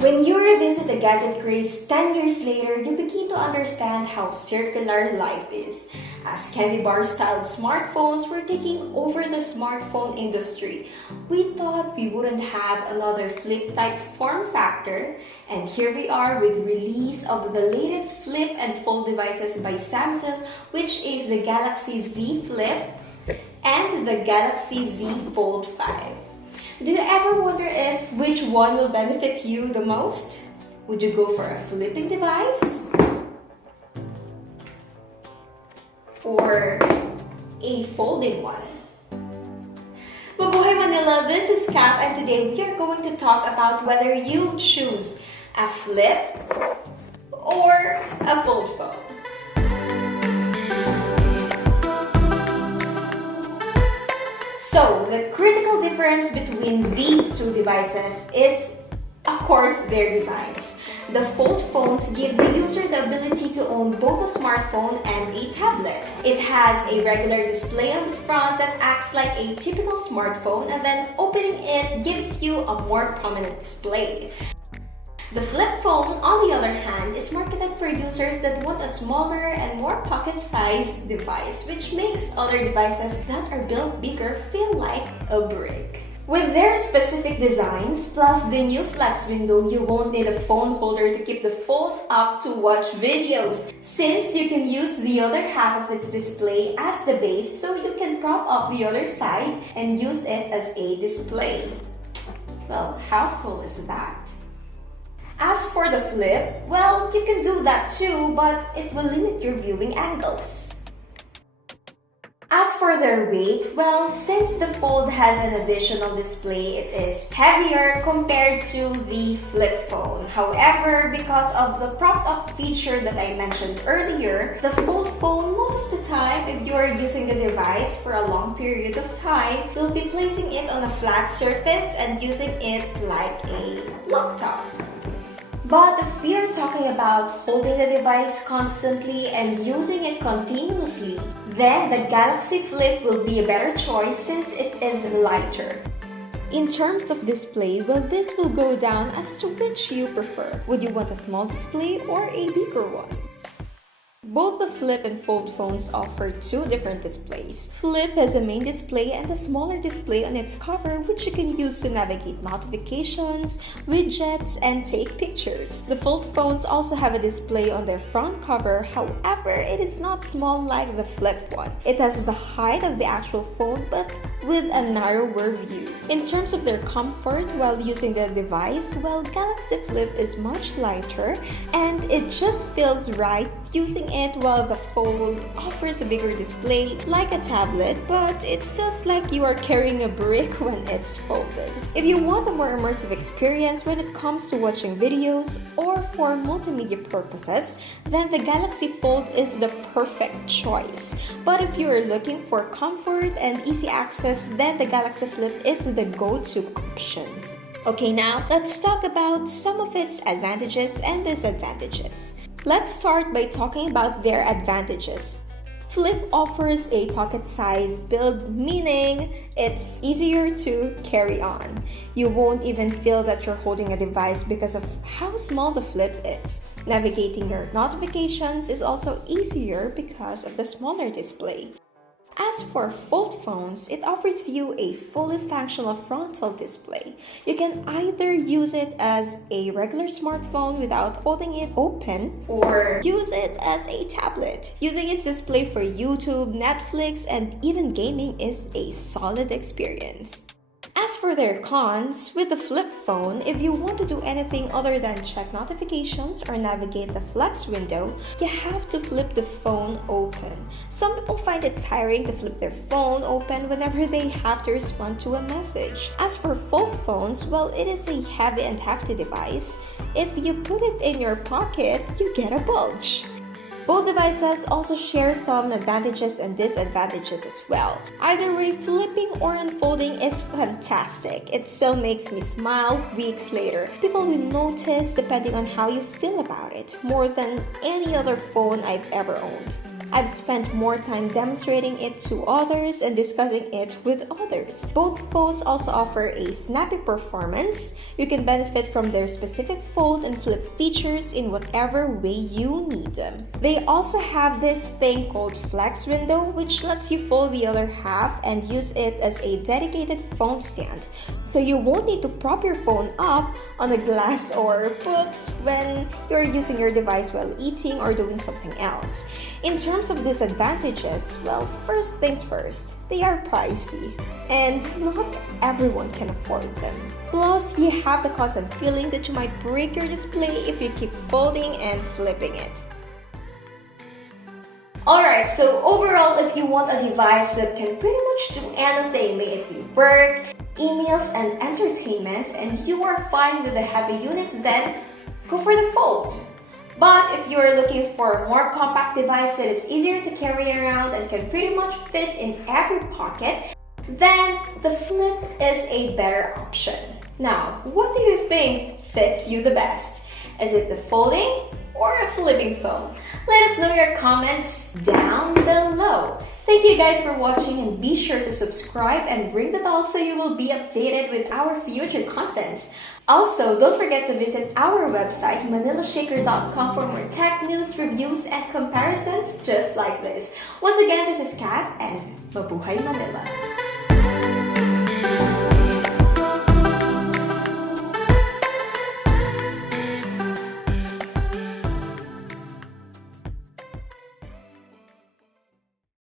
When you revisit the gadget craze 10 years later, you begin to understand how circular life is. As candy bar styled smartphones were taking over the smartphone industry, we thought we wouldn't have another flip type form factor, and here we are with release of the latest flip and fold devices by Samsung, which is the Galaxy Z Flip and the Galaxy Z Fold 5. Do you ever wonder if which one will benefit you the most? Would you go for a flipping device? Or a folding one? Mabuhay Manila, this is Kat, and today we are going to talk about whether you choose a flip or a fold phone. So, the critical difference between these two devices is, of course, their designs. The fold phones give the user the ability to own both a smartphone and a tablet. It has a regular display on the front that acts like a typical smartphone, and then opening it gives you a more prominent display. The flip phone, on the other hand, is marketed for users that want a smaller and more pocket-sized device, which makes other devices that are built bigger feel like a brick. With their specific designs, plus the new flex window, you won't need a phone holder to keep the fold up to watch videos, since you can use the other half of its display as the base, so you can prop up the other side and use it as a display. Well, how cool is that? As for the flip, well, you can do that too, but it will limit your viewing angles. As for their weight, well, since the Fold has an additional display, it is heavier compared to the flip phone. However, because of the propped up feature that I mentioned earlier, the Fold phone, most of the time, if you are using the device for a long period of time, you'll be placing it on a flat surface and using it like a laptop. But if we are talking about holding the device constantly and using it continuously, then the Galaxy Flip will be a better choice since it is lighter. In terms of display, well, this will go down as to which you prefer. Would you want a small display or a bigger one? Both the Flip and Fold phones offer two different displays. Flip has a main display and a smaller display on its cover, which you can use to navigate notifications, widgets, and take pictures. The Fold phones also have a display on their front cover, however, it is not small like the Flip one. It has the height of the actual phone, but with a narrower view. In terms of their comfort while using the device, well, Galaxy Flip is much lighter and it just feels right using it, while the Fold offers a bigger display like a tablet, but it feels like you are carrying a brick when it's folded. If you want a more immersive experience when it comes to watching videos or for multimedia purposes, then the Galaxy Fold is the perfect choice. But if you are looking for comfort and easy access, then the Galaxy Flip is the go-to option. Okay, now let's talk about some of its advantages and disadvantages. Let's start by talking about their advantages. Flip offers a pocket-sized build, meaning it's easier to carry on. You won't even feel that you're holding a device because of how small the Flip is. Navigating your notifications is also easier because of the smaller display. As for Fold phones, it offers you a fully functional frontal display. You can either use it as a regular smartphone without holding it open, or use it as a tablet. Using its display for YouTube, Netflix, and even gaming is a solid experience. As for their cons, with the Flip phone, if you want to do anything other than check notifications or navigate the flex window, you have to flip the phone open. Some people find it tiring to flip their phone open whenever they have to respond to a message. As for Fold phones, well, it is a heavy and hefty device. If you put it in your pocket, you get a bulge. Both devices also share some advantages and disadvantages as well. Either way, flipping or unfolding is fantastic. It still makes me smile weeks later. People will notice depending on how you feel about it, more than any other phone I've ever owned. I've spent more time demonstrating it to others and discussing it with others. Both phones also offer a snappy performance. You can benefit from their specific fold and flip features in whatever way you need them. They also have this thing called Flex Window, which lets you fold the other half and use it as a dedicated phone stand. So you won't need to prop your phone up on a glass or books when you're using your device while eating or doing something else. In terms of disadvantages, well, first things first, they are pricey and not everyone can afford them. Plus, you have the constant feeling that you might break your display if you keep folding and flipping it. Alright, so overall, if you want a device that can pretty much do anything, may it be work, emails, and entertainment, and you are fine with a heavy unit, then go for the Fold. But if you're looking for a more compact device that is easier to carry around and can pretty much fit in every pocket, then the Flip is a better option. Now, what do you think fits you the best? Is it the folding or a flipping phone? Let us know your comments down below. Thank you guys for watching, and be sure to subscribe and ring the bell so you will be updated with our future contents. Also, don't forget to visit our website manilashakers.com for more tech news, reviews, and comparisons just like this. Once again, this is Kat, and Mabuhay Manila!